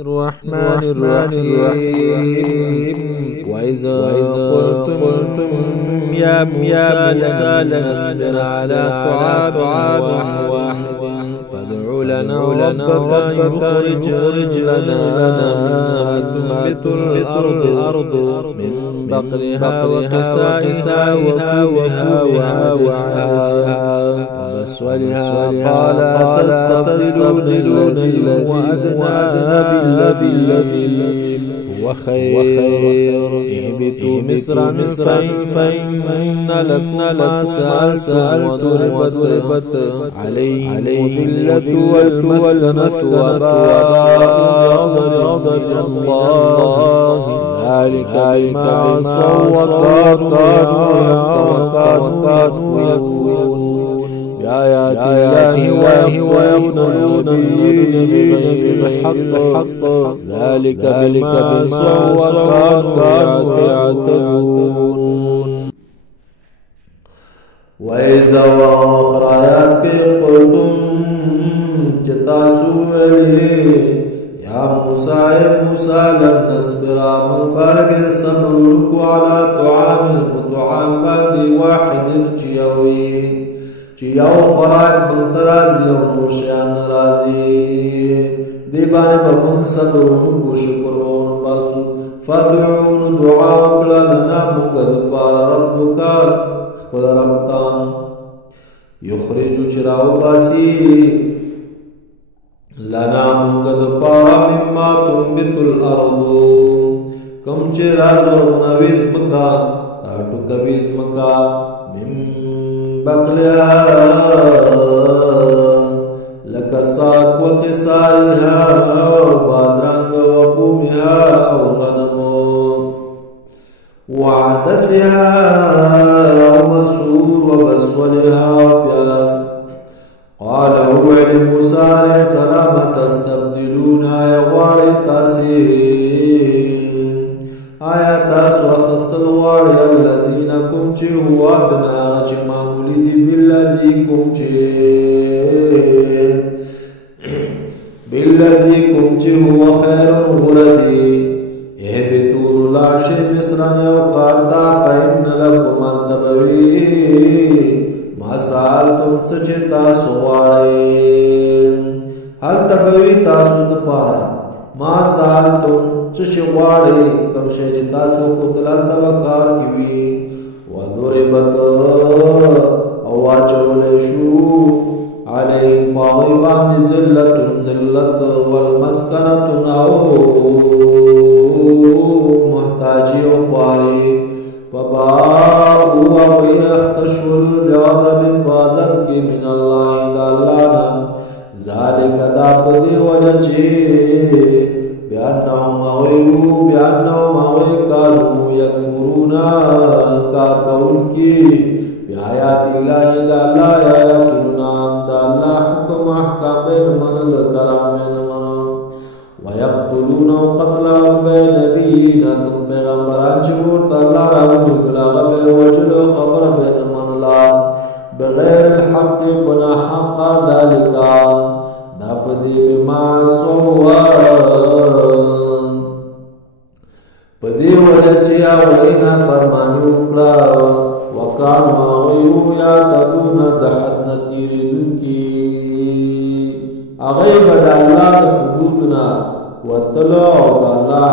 الرحمن الرحيم وإذا قلتم يا موسى لن نصبر على طعام واحد فادع لنا ربك يخرج لنا تنبت الأرض من بقرها وكسائها وفومها وعدسها وبصلها قال تستبدلون الذي وأدنى بالذي هو خير اهبطوا مصرا فإن لكم ما سألتم وضربت عليهم الذلة والمسكنة وباءوا بغضب الله ذلك بما عصوا وكانوا يكفرون بآيات الله ويقتلون النبيين بغير الحق ذلك بما عصوا وكانوا يعتدون وإذا وآخرات قلتم جتاسو يا موسى لن نصبر مبارك صبرك على طعام باندي واحد چیاو خوراک بنت رازی و نوشیان رازی دیبانی ببن صبرون کو شکر بون باسو فادعون دعا وکلا لنا مقد فار ربک خپل ربطان یخرجو چراو باسی لنا مقد فار مما تنبت الارض کم چه راز و منویز مکا راتو کویز مکا بقلها لك ساق وقصائها وبادران وقومها وغنم وعدسها ومسور وبسولها وبياس قال هو لموسى عليه السلام تستبدلون يغاري تاسين آیا تاسو اخستل غواړئ الذین کوم چې هو ادنا چې معمولی دي بالذی کوم چې هو خیر غوره دي اهبطوا لاړ شئ مصرن یو کار ته فإن لکم التبوی ما سألتم څه چې تاسو غواړئ هلته به تاسو دپاره ما سألتم چش غواړئ کوم شی چې تاسو په تلان د وقار کې وي وضربت او واچولی شو علیهم باغی باندې ذلت والمسکنة او محتاجی او خواری فباءوا ويختشوا بغضب بغضب کې من الله د الله نه ذلك دا په دې وجه چې بأنهم كانوا يكفرون كارون کی بآيات الله دا الله آياتنا دا الله حكم احكام بين من الكلام بين من ويقتلون قتلا بين نبينا پیغمبران چې ورته الله راوړي ګناه به وجل خبر بين من الله بغير الحق بنا حق ذلك دا پدې بما سوا پدې وجه چې اوینا فرمانی وکړه وکانو غیو یا تکون تحت نتیرن کی اغه بد الله د حدودنا وتلو د الله